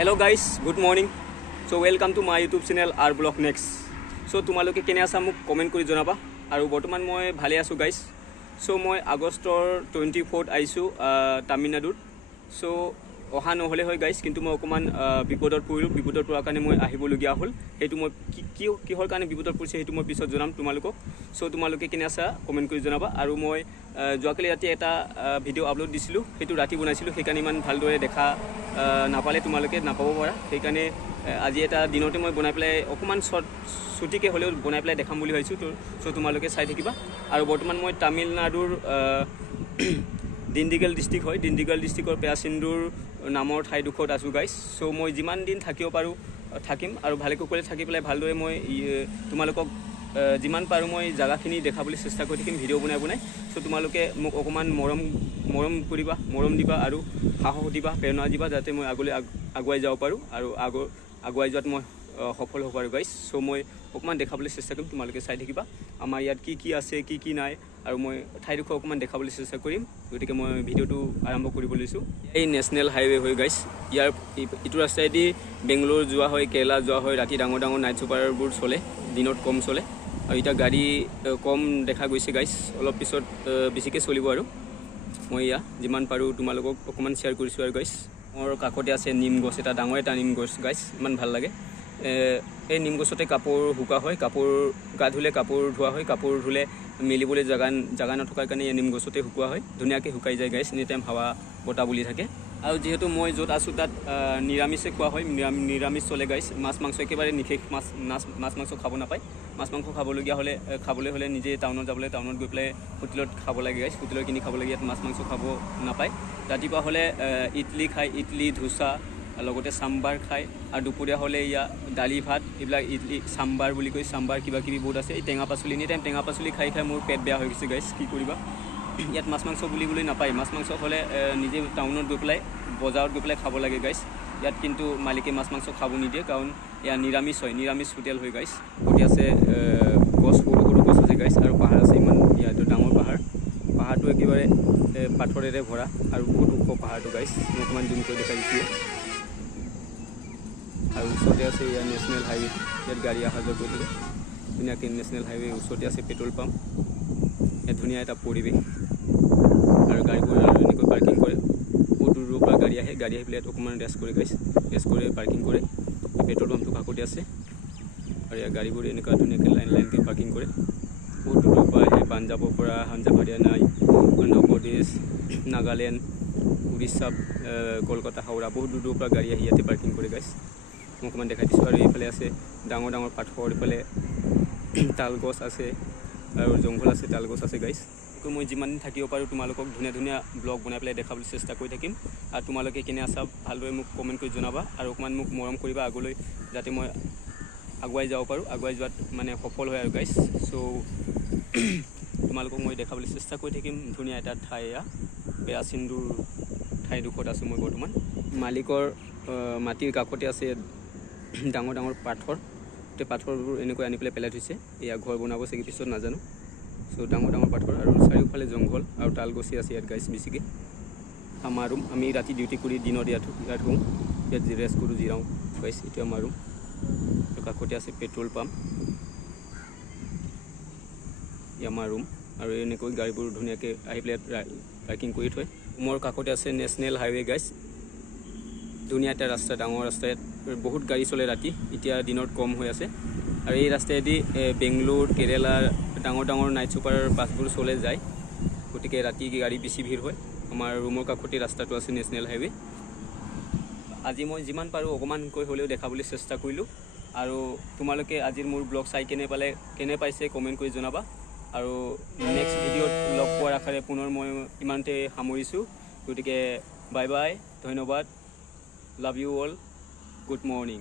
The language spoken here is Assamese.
Hello guys, good morning. So welcome to my YouTube channel R Block Next. So তোমালোকে কেনে আছা মোক কমেন্ট কৰি জনাবা আৰু বৰ্তমান মই ভালে আছো গাইস. So মই আগষ্টৰ 24th আইছো তামিলনাডুৰ. So অহা নহলে হয় গাইস, কিন্তু মই অকমান বিপদত পৰিলো, বিপদত পৰাৰ কাৰণে মই আহিবলগীয়া হ'ল. হেতু মই কিহৰ কাৰণে বিপদত পৰিছে হেতু মই পিছত জনাম তোমালোকক. So তোমালোকে কেনে আছা কমেন্ট কৰি জনাবা আৰু মই যোৱাকালি ৰাতি এটা ভিডিঅ' আপলোড দিছিলো, হেতু ৰাতি বনাইছিলো, সেইকাৰণে ইমান ভালদৰে দেখা নাপালে তোমালোকে নাপাব পাৰা. সেইকাৰণে আজি এটা দিনতে মই বনাই পেলাই অকমান ছুটিকে হ'লেও বনাই পেলাই দেখাম বুলি ভাবিছোঁ. তো তোমালোকে চাই থাকিবা. আৰু বৰ্তমান মই তামিলনাডুৰ দিণ্ডিগল ডিষ্ট্ৰিক্ট হয়, দিণ্ডিগল ডিষ্ট্ৰিক্টৰ পেয়াচিন্দুৰ নামৰ ঠাইডোখৰত আছোঁ গাইছ. চ' মই যিমান দিন থাকিব পাৰোঁ থাকিম আৰু ভালে কুশলে থাকি পেলাই ভালদৰে মই তোমালোকক যিমান পাৰোঁ মই জেগাখিনি দেখাবলৈ চেষ্টা কৰি থাকিম ভিডিঅ' বনাই. চ' তোমালোকে মোক অকণমান মৰম কৰিবা, মৰম দিবা আৰু সাহস দিবা, প্ৰেৰণা দিবা, যাতে মই আগলৈ আগুৱাই যাব পাৰোঁ আৰু আগুৱাই যোৱাত মই সফল হ'ব পাৰোঁ গাইছ. চ' মই অকণমান দেখাবলৈ চেষ্টা কৰিম, তোমালোকে চাই থাকিবা. আমাৰ ইয়াত কি আছে কি নাই আৰু মই ঠাইডোখৰ অকণমান দেখাবলৈ চেষ্টা কৰিম. গতিকে মই ভিডিঅ'টো আৰম্ভ কৰিব লৈছোঁ. এই নেশ্যনেল হাইৱে হয় গাইছ. ইয়াৰ ইটো ৰাস্তাইদি বেংগলোৰ যোৱা হয়, কেৰেলা যোৱা হয়. ৰাতি ডাঙৰ নাইট ছুপাৰবোৰ চলে, দিনত কম চলে আৰু এতিয়া গাড়ী কম দেখা গৈছে গাইছ. অলপ পিছত বেছিকৈ চলিব আৰু মই যিমান পাৰোঁ তোমালোকক অকণমান শ্বেয়াৰ কৰিছোঁ আৰু গাইছ. মোৰ কাষতে আছে নিম গছ, এটা ডাঙৰ এটা নিম গছ গাইছ, ইমান ভাল লাগে. এই নিম গছতে কাপোৰ শুকা হয়, কাপোৰ গা ধুলে কাপোৰ ধোৱা হয়, কাপোৰ ধুলে মেলিবলৈ জাগা নথকাৰ কাৰণে এই নিম গছতে শুকোৱা হয়. ধুনীয়াকৈ শুকাই যায় গাইছ, এনি টাইম হাৱা বতাহ বুলি থাকে. আৰু যিহেতু মই য'ত আছোঁ তাত নিৰামিষে খোৱা হয়, নিৰামিষ চলে গাইছ. মাছ মাংস একেবাৰে নিষেধ, মাছ মাংস খাব নাপায়. মাছ মাংস খাবলৈ হ'লে নিজে টাউনত গৈ পেলাই হোটেলত খাব লাগে গাইছ, হোটেলত কিনি খাব লাগে. ইয়াত মাছ মাংস খাব নাপায়. ৰাতিপুৱা হ'লে ইডলি খায়, ইডলি ধোচা, লগতে চাম্বাৰ খায়. আৰু দুপৰীয়া হ'লে দালি ভাত, এইবিলাক ইডলি চাম্বাৰ বুলি কৈ, চাম্বাৰ কিবাকিবি বহুত আছে. এই টেঙা পাচলি, এনি টাইম টেঙা পাচলি খাই মোৰ পেট বেয়া হৈ গৈছে গাইছ, কি কৰিবা. ইয়াত মাছ মাংস বুলিবলৈ নাপায়. মাছ মাংস হ'লে নিজে টাউনত গৈ পেলাই বজাৰত গৈ পেলাই খাব লাগে গাইছ. ইয়াত কিন্তু মালিকে মাছ মাংস খাব নিদিয়ে, কাৰণ ইয়াত নিৰামিষ হয়, নিৰামিষ হোটেল হয় গাইছ. গোটেই আছে গছ, সৰু গছ আছে গাইছ, আৰু পাহাৰ আছে ইমান. ইয়াতো ডাঙৰ পাহাৰটো একেবাৰে পাথৰেৰে ভৰা আৰু বহুত ওখ পাহাৰটো গাইছ. মই অকণমান জুম কৰি দেখাই দিছোঁ. আৰু ওচৰতে আছে ইয়াৰ নেশ্যনেল হাইৱে, ইয়াত গাড়ী অহা যোৱা কৰি থাকে ধুনীয়াকৈ. নেশ্যনেল হাইৱে ওচৰতে আছে পেট্ৰল পাম্প. ইয়াত ধুনীয়া এটা পৰিৱেশ আৰু গাড়ীবোৰ আৰু এনেকৈ পাৰ্কিং কৰে. বহুত দূৰৰ পৰা গাড়ী আহি পেলাই ইয়াত অকণমান ৰেষ্ট কৰে গাইছ, ৰেষ্ট কৰে পাৰ্কিং কৰে. পেট্ৰল পাম্পটো কাষতে আছে আৰু ইয়াৰ গাড়ীবোৰ এনেকুৱা ধুনীয়াকৈ লাইনকৈ পাৰ্কিং কৰে. বহুত দূৰৰ পৰা আহে, পাঞ্জাৱৰ পৰা, হাৰিয়ানা, অন্ধ্ৰ প্ৰদেশ, নাগালেণ্ড, উৰিষ্যা, কলকাতা, হাওৰা, বহুত দূৰৰ পৰা গাড়ী আহি ইয়াতে পাৰ্কিং কৰে গাইছ. মই অকণমান দেখাই দিছোঁ. আৰু এইফালে আছে ডাঙৰ পাথৰ, এইফালে তাল গছ আছে আৰু জংঘল আছে, তাল গছ আছে গাইছ. মই যিমান দিন থাকিব পাৰোঁ তোমালোকক ধুনীয়া ব্লগ বনাই পেলাই দেখাবলৈ চেষ্টা কৰি থাকিম. আৰু তোমালোকে কেনে আছা ভালদৰে মোক কমেণ্ট কৰি জনাবা আৰু অকণমান মোক মৰম কৰিবা আগলৈ, যাতে মই আগুৱাই যাব পাৰোঁ, আগুৱাই যোৱাত মানে সফল হয় আৰু গাইছ. চ' তোমালোকক মই দেখাবলৈ চেষ্টা কৰি থাকিম ধুনীয়া এটা ঠাই. পেয়াচিন্দুৰ ঠাইডোখৰত আছোঁ মই বৰ্তমান. মালিকৰ মাটিৰ কাষতে আছে ডাঙৰ পাথৰ. গোটেই পাথৰবোৰ এনেকৈ আনি পেলাই থৈছে. এয়া ঘৰ বনাব চাগে পিছত, নাজানো. চ' ডাঙৰ পাথৰ আৰু চাৰিওফালে জংঘল আৰু তাল গছি আছে ইয়াত গাইছ বেছিকৈ. আমাৰ ৰুম, আমি ৰাতি ডিউটি কৰি দিনত ইয়াত শুওঁ, ইয়াত ৰেষ্ট কৰোঁ, জিৰাওঁ গাইছ. এইটো আমাৰ ৰুম. কাষতে আছে পেট্ৰল পাম্প, আমাৰ ৰুম. আৰু এনেকৈ গাড়ীবোৰ ধুনীয়াকৈ আহি পেলাই পাৰ্কিং কৰি থয়. ৰুমৰ কাষতে আছে নেশ্যনেল হাইৱে গাইছ. ধুনীয়া এটা ৰাস্তা, ডাঙৰ ৰাস্তা. ইয়াত বহুত গাড়ী চলে ৰাতি, এতিয়া দিনত কম হৈ আছে. আৰু এই ৰাস্তাইদি বেংগলোৰ, কেৰেলাৰ ডাঙৰ নাইট ছুপাৰ বাছবোৰ চলে যায়, গতিকে ৰাতি গাড়ী বেছি ভিৰ হয়. আমাৰ ৰুমৰ কাষতে ৰাস্তাটো আছে নেশ্যনেল হাইৱে. আজি মই যিমান পাৰোঁ অকণমানকৈ হ'লেও দেখাবলৈ চেষ্টা কৰিলোঁ. আৰু তোমালোকে আজিৰ মোৰ ব্লগ চাই কেনে পাইছে কমেণ্ট কৰি জনাবা. আৰু নেক্সট ভিডিঅ'ত লগ পোৱাৰ আশাৰে পুনৰ মই ইমানতে সামৰিছোঁ. গতিকে বাই বাই, ধন্যবাদ, love you all, good morning.